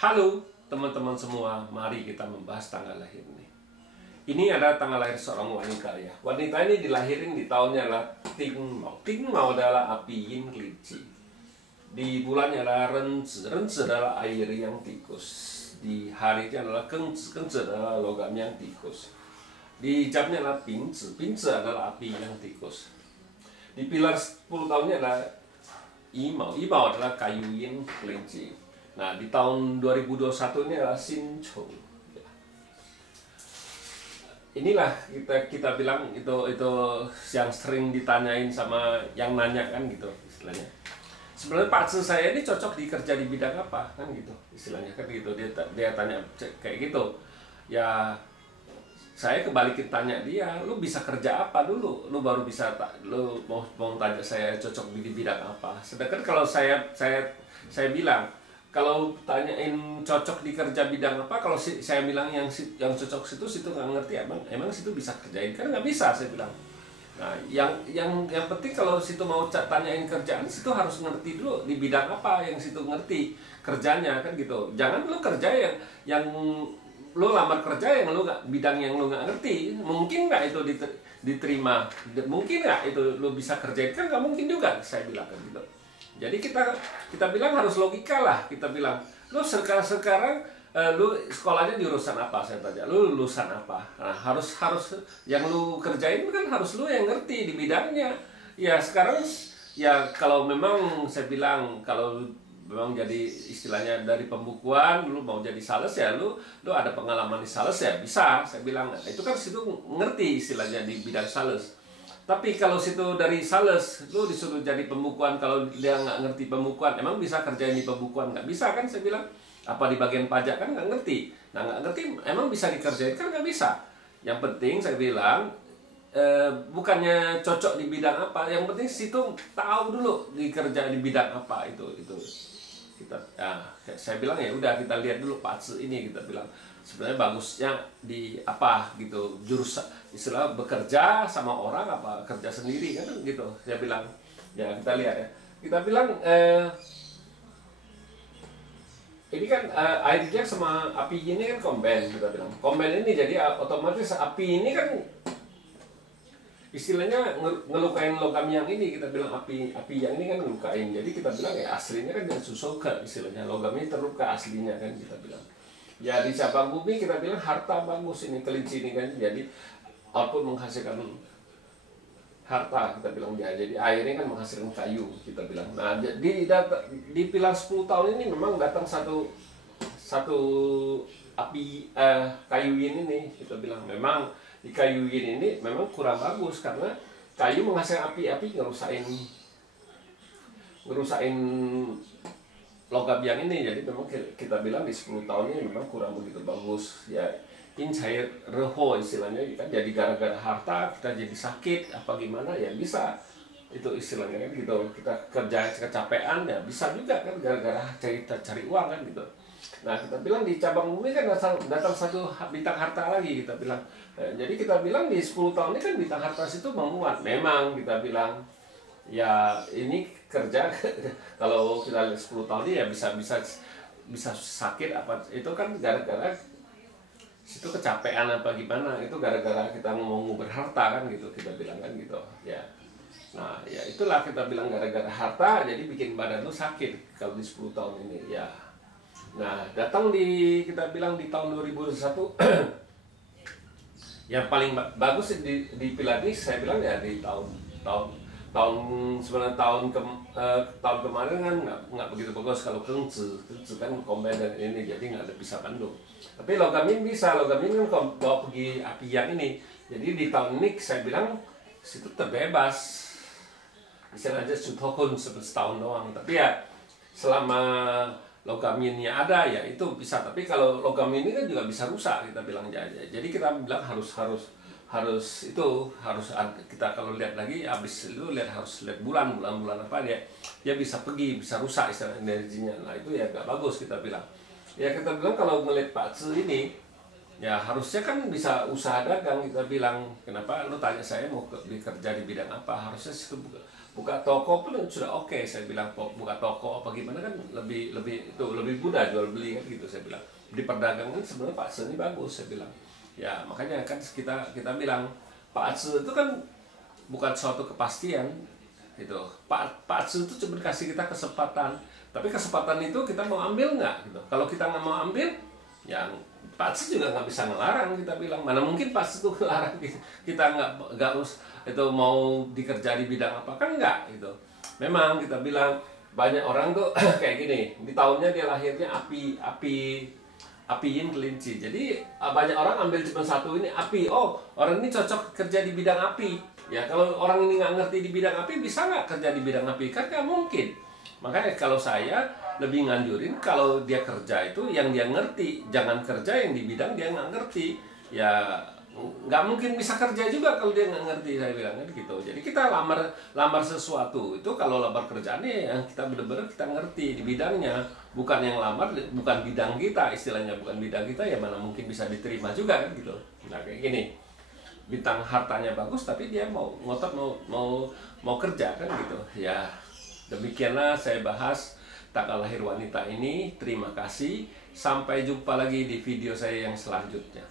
Halo teman-teman semua, mari kita membahas tanggal lahir ini. Ini adalah tanggal lahir seorang wanita ya. Wanita ini dilahirin di tahunnya adalah Ting Mau. Ting Mau adalah api yin kelinci. Di bulannya adalah Renzi. Renzi adalah air yang tikus. Di harinya adalah Gengzi. Gengzi adalah logam yang tikus. Di jamnya adalah Bingzi. Bingzi adalah api yang tikus. Di pilar 10 tahunnya adalah Imau. Imau adalah kayu yin kelinci. Nah, di tahun 2021 ini adalah Sinchou. Ya. Inilah kita bilang itu yang sering ditanyain sama yang nanya kan gitu istilahnya. Sebenarnya Pak Tzu saya ini cocok dikerja di bidang apa kan gitu istilahnya kan gitu dia tanya kayak gitu. Ya saya kebalikin tanya dia, lu bisa kerja apa dulu? Lu baru bisa lu mau tanya saya cocok di bidang apa. Sedangkan kalau saya bilang kalau tanyain cocok di kerja bidang apa, kalau saya bilang yang cocok situ nggak ngerti emang situ bisa kerjain kan nggak bisa saya bilang. Nah yang penting kalau situ mau tanyain kerjaan situ harus ngerti dulu di bidang apa yang situ ngerti kerjanya kan gitu. Jangan lu kerja yang lu lamar kerja yang lu bidang yang lu nggak ngerti, mungkin nggak itu diterima, mungkin nggak itu lu bisa kerjain kan nggak mungkin juga saya bilang kan gitu. Jadi kita bilang harus logika lah. Kita bilang, lu sekarang lu sekolahnya di jurusan apa? Saya tanya, lu lulusan apa? Nah, harus yang lu kerjain kan harus lu yang ngerti di bidangnya. Ya sekarang ya kalau memang saya bilang kalau memang jadi istilahnya dari pembukuan, lu mau jadi sales ya lu ada pengalaman di sales ya bisa. Saya bilang, nah, itu kan situ ngerti istilahnya di bidang sales. Tapi kalau situ dari sales, lu disuruh jadi pembukuan, kalau dia nggak ngerti pembukuan, emang bisa kerjain di pembukuan? Nggak bisa kan saya bilang. Apa di bagian pajak kan nggak ngerti. Nah nggak ngerti, emang bisa dikerjain kan nggak bisa. Yang penting saya bilang, bukannya cocok di bidang apa, yang penting situ tahu dulu dikerja di bidang apa itu. Kita, saya bilang ya udah kita lihat dulu Pak Tzu ini kita bilang sebenarnya bagusnya di apa gitu jurusan istilah bekerja sama orang apa kerja sendiri kan gitu saya bilang ya kita lihat ya kita bilang ini kan airnya sama api ini kan combine kita bilang combine ini jadi otomatis api ini kan istilahnya ngelukain logam yang ini kita bilang api yang ini kan ngelukain jadi kita bilang ya aslinya kan dari susoka istilahnya logam ini terluka aslinya kan kita bilang ya di cabang bumi kita bilang harta bagus ini kelinci ini kan jadi output menghasilkan harta kita bilang ya jadi airnya kan menghasilkan kayu kita bilang nah di pilar 10 tahun ini memang datang satu api kayu ini kita bilang memang di kayu yin ini memang kurang bagus karena kayu menghasilkan api ngerusain logam yang ini jadi memang kita bilang di 10 tahun ini memang kurang begitu bagus ya cair reho istilahnya kan jadi gara-gara harta kita jadi sakit apa gimana ya bisa itu istilahnya kan gitu kita kerja kecapean ya bisa juga kan gara-gara cari uang kan gitu. Nah kita bilang di cabang bumi kan datang satu bintang harta lagi kita bilang jadi kita bilang di 10 tahun ini kan bintang harta situ menguat memang kita bilang ya ini kerja kalau kita lihat 10 tahun ini ya bisa sakit apa itu kan gara-gara situ kecapean apa gimana itu gara-gara kita mau berharta kan gitu kita bilang kan gitu ya. Nah ya itulah kita bilang gara-gara harta jadi bikin badan lu sakit kalau di 10 tahun ini ya. Nah datang kita bilang di tahun 2021 yang paling bagus di pilar ini saya bilang ya di sebenarnya tahun kemarin kan nggak begitu bagus kalau Gengzi kan combine dan ini jadi nggak ada bisa Bandung. Tapi logam ini bisa logam ini kan bawa pergi api yang ini. Jadi di tahun ini saya bilang situ terbebas. Misalnya aja Sutokun setahun doang. Tapi ya selama logam ini ada ya itu bisa. Tapi kalau logam ini kan juga bisa rusak kita bilang aja. Jadi kita bilang harus kita kalau lihat lagi habis itu harus lihat bulan apa dia bisa pergi bisa rusak istilah energinya. Nah itu ya nggak bagus kita bilang ya kita bilang kalau ngelihat Pak Tzu ini ya harusnya kan bisa usaha dagang kita bilang kenapa lu tanya saya mau bekerja di bidang apa harusnya situ buka toko pun sudah oke, saya bilang buka toko apa gimana kan lebih lebih itu lebih mudah jual beli kan gitu saya bilang. Di perdagangan sebenarnya Pak Atse ini bagus saya bilang. Ya makanya kan kita bilang Pak Atse itu kan bukan suatu kepastian gitu. Pak Atse itu cuma kasih kita kesempatan, tapi kesempatan itu kita mau ambil nggak gitu. Kalau kita nggak mau ambil, yang Pak Atse juga nggak bisa ngelarang, kita bilang mana mungkin Pak Atse itu ngelarang kita nggak itu mau dikerja di bidang apa, kan nggak gitu. Memang kita bilang banyak orang tuh kayak gini, di tahunnya dia lahirnya api yin kelinci, jadi banyak orang ambil cuma satu ini api, oh orang ini cocok kerja di bidang api. Ya kalau orang ini nggak ngerti di bidang api, bisa nggak kerja di bidang api? Kan nggak mungkin. Makanya kalau saya lebih nganjurin kalau dia kerja itu yang dia ngerti, jangan kerja yang di bidang dia nggak ngerti. Ya nggak mungkin bisa kerja juga kalau dia nggak ngerti, saya bilang kan gitu. Jadi kita lamar sesuatu itu, kalau lamar kerjaannya yang kita benar-benar kita ngerti di bidangnya, bukan yang lamar bukan bidang kita, istilahnya bukan bidang kita, ya mana mungkin bisa diterima juga kan gitu. Nah kayak gini, bintang hartanya bagus tapi dia mau ngotot mau kerja kan gitu. Ya demikianlah saya bahas tanggal lahir wanita ini. Terima kasih, sampai jumpa lagi di video saya yang selanjutnya.